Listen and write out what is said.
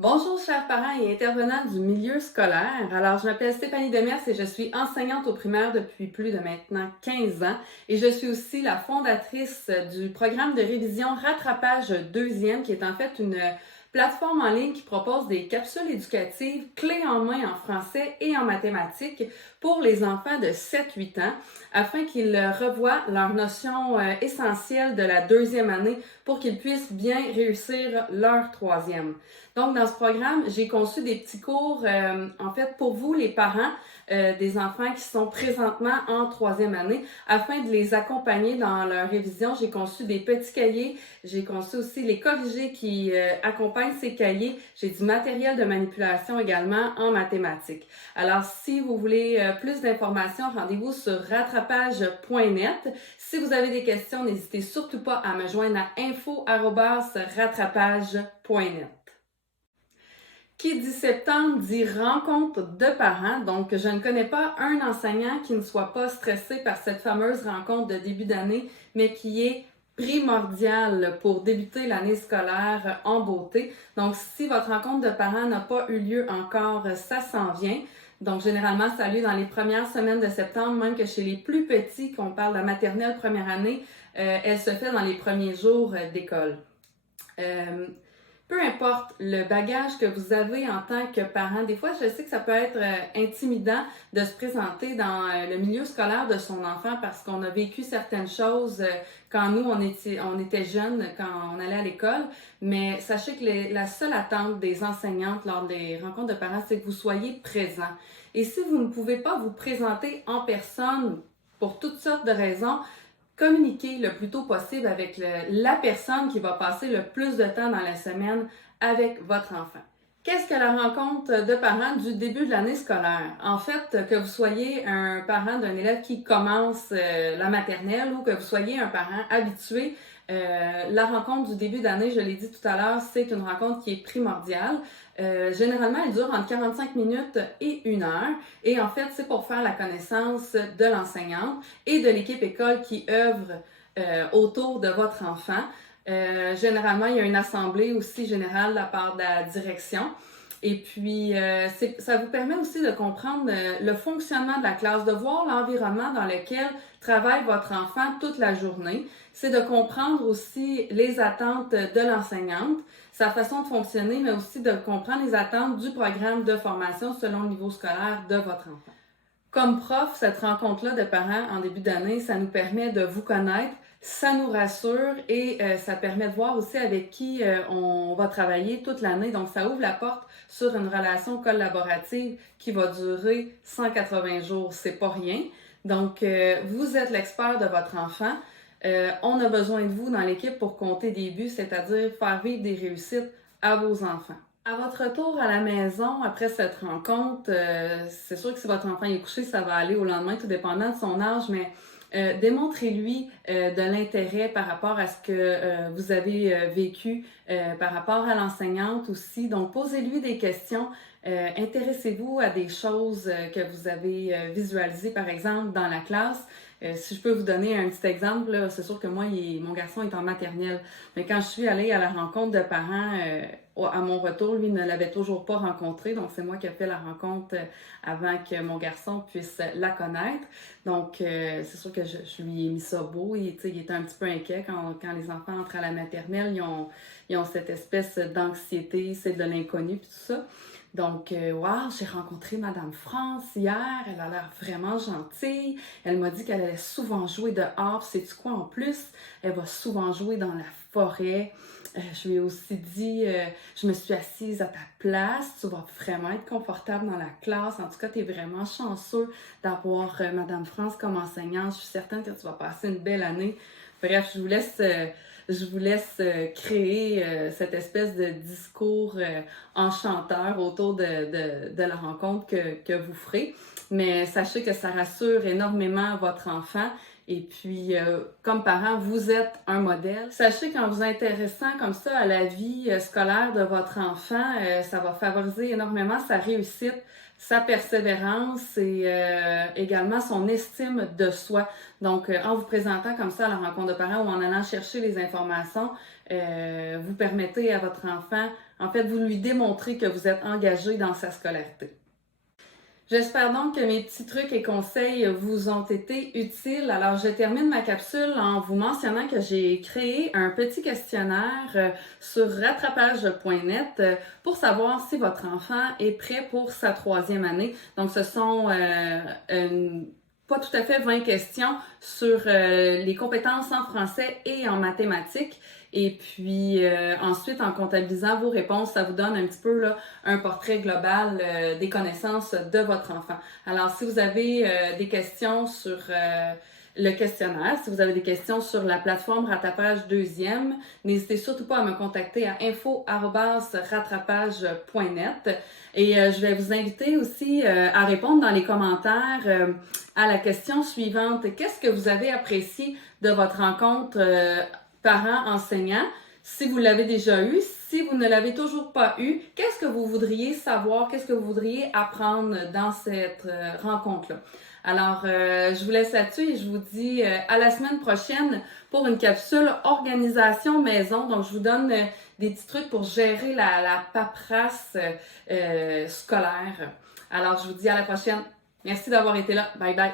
Bonjour chers parents et intervenants du milieu scolaire. Alors, je m'appelle Stéphanie Demers et je suis enseignante au primaire depuis plus de maintenant 15 ans et je suis aussi la fondatrice du programme de révision Rattrapage deuxième qui est en fait une plateforme en ligne qui propose des capsules éducatives clés en main en français et en mathématiques pour les enfants de 7-8 ans afin qu'ils revoient leurs notions essentielles de la deuxième année pour qu'ils puissent bien réussir leur troisième. Donc, dans ce programme, j'ai conçu des petits cours, en fait, pour vous, les parents des enfants qui sont présentement en troisième année, afin de les accompagner dans leur révision. J'ai conçu des petits cahiers, j'ai conçu aussi les corrigés qui accompagnent ces cahiers. J'ai du matériel de manipulation également en mathématiques. Alors, si vous voulez plus d'informations, rendez-vous sur rattrapage.net. Si vous avez des questions, n'hésitez surtout pas à me joindre à info@rattrapage.net. Qui dit septembre dit rencontre de parents. Donc, je ne connais pas un enseignant qui ne soit pas stressé par cette fameuse rencontre de début d'année, mais qui est primordiale pour débuter l'année scolaire en beauté. Donc, si votre rencontre de parents n'a pas eu lieu encore, ça s'en vient. Donc, généralement, ça a lieu dans les premières semaines de septembre, même que chez les plus petits, qu'on parle de la maternelle première année, elle se fait dans les premiers jours d'école. Peu importe le bagage que vous avez en tant que parent, des fois, je sais que ça peut être intimidant de se présenter dans le milieu scolaire de son enfant parce qu'on a vécu certaines choses quand nous, on était jeunes, quand on allait à l'école. Mais sachez que la seule attente des enseignantes lors des rencontres de parents, c'est que vous soyez présents. Et si vous ne pouvez pas vous présenter en personne pour toutes sortes de raisons, communiquer le plus tôt possible avec la personne qui va passer le plus de temps dans la semaine avec votre enfant. Qu'est-ce que la rencontre de parents du début de l'année scolaire? En fait, que vous soyez un parent d'un élève qui commence la maternelle ou que vous soyez un parent habitué, la rencontre du début d'année, je l'ai dit tout à l'heure, c'est une rencontre qui est primordiale. Généralement, elle dure entre 45 minutes et 1 heure. Et en fait, c'est pour faire la connaissance de l'enseignante et de l'équipe école qui œuvre autour de votre enfant. Généralement, il y a une assemblée aussi générale de la part de la direction. Et puis, ça vous permet aussi de comprendre le fonctionnement de la classe, de voir l'environnement dans lequel travaille votre enfant toute la journée. C'est de comprendre aussi les attentes de l'enseignante, sa façon de fonctionner, mais aussi de comprendre les attentes du programme de formation selon le niveau scolaire de votre enfant. Comme prof, cette rencontre-là de parents en début d'année, ça nous permet de vous connaître, ça nous rassure et ça permet de voir aussi avec qui on va travailler toute l'année. Donc, ça ouvre la porte sur une relation collaborative qui va durer 180 jours. C'est pas rien. Donc, vous êtes l'expert de votre enfant. On a besoin de vous dans l'équipe pour compter des buts, c'est-à-dire faire vivre des réussites à vos enfants. À votre retour à la maison, après cette rencontre, c'est sûr que si votre enfant est couché, ça va aller au lendemain, tout dépendant de son âge, mais démontrez-lui de l'intérêt par rapport à ce que vous avez vécu, par rapport à l'enseignante aussi. Donc, posez-lui des questions. Intéressez-vous à des choses que vous avez visualisées, par exemple, dans la classe. Si je peux vous donner un petit exemple, là, c'est sûr que moi, mon garçon est en maternelle. Mais quand je suis allée à la rencontre de parents à mon retour, lui ne l'avait toujours pas rencontré. Donc, c'est moi qui ai fait la rencontre avant que mon garçon puisse la connaître. Donc, c'est sûr que je lui ai mis ça beau. Et, il était un petit peu inquiet quand les enfants entrent à la maternelle. Ils ont cette espèce d'anxiété, c'est de l'inconnu, puis tout ça. Donc, wow, j'ai rencontré Madame France hier, elle a l'air vraiment gentille. Elle m'a dit qu'elle allait souvent jouer dehors. Sais-tu quoi en plus? Elle va souvent jouer dans la forêt. Je lui ai aussi dit, je me suis assise à ta place, tu vas vraiment être confortable dans la classe. En tout cas, tu es vraiment chanceux d'avoir Madame France comme enseignante. Je suis certaine que tu vas passer une belle année. Bref, je vous laisse créer cette espèce de discours enchanteur autour de la rencontre que vous ferez. Mais sachez que ça rassure énormément votre enfant. Et puis, comme parent, vous êtes un modèle. Sachez qu'en vous intéressant comme ça à la vie scolaire de votre enfant, ça va favoriser énormément sa réussite, sa persévérance et également son estime de soi. Donc, en vous présentant comme ça à la rencontre de parents ou en allant chercher les informations, vous permettez à votre enfant, en fait, vous lui démontrez que vous êtes engagé dans sa scolarité. J'espère donc que mes petits trucs et conseils vous ont été utiles. Alors, je termine ma capsule en vous mentionnant que j'ai créé un petit questionnaire sur rattrapage.net pour savoir si votre enfant est prêt pour sa 3e année. Donc, ce sont pas tout à fait 20 questions sur les compétences en français et en mathématiques. Et puis ensuite, en comptabilisant vos réponses, ça vous donne un petit peu là, un portrait global des connaissances de votre enfant. Alors, si vous avez des questions sur le questionnaire, si vous avez des questions sur la plateforme Rattrapage 2e, n'hésitez surtout pas à me contacter à info@rattrapage.net. Et je vais vous inviter aussi à répondre dans les commentaires à la question suivante. Qu'est-ce que vous avez apprécié de votre rencontre parents-enseignants? Si vous l'avez déjà eu, si vous ne l'avez toujours pas eu, qu'est-ce que vous voudriez savoir, qu'est-ce que vous voudriez apprendre dans cette rencontre-là? Alors, je vous laisse là-dessus et je vous dis à la semaine prochaine pour une capsule organisation maison. Donc, je vous donne des petits trucs pour gérer la paperasse scolaire. Alors, je vous dis à la prochaine. Merci d'avoir été là. Bye bye.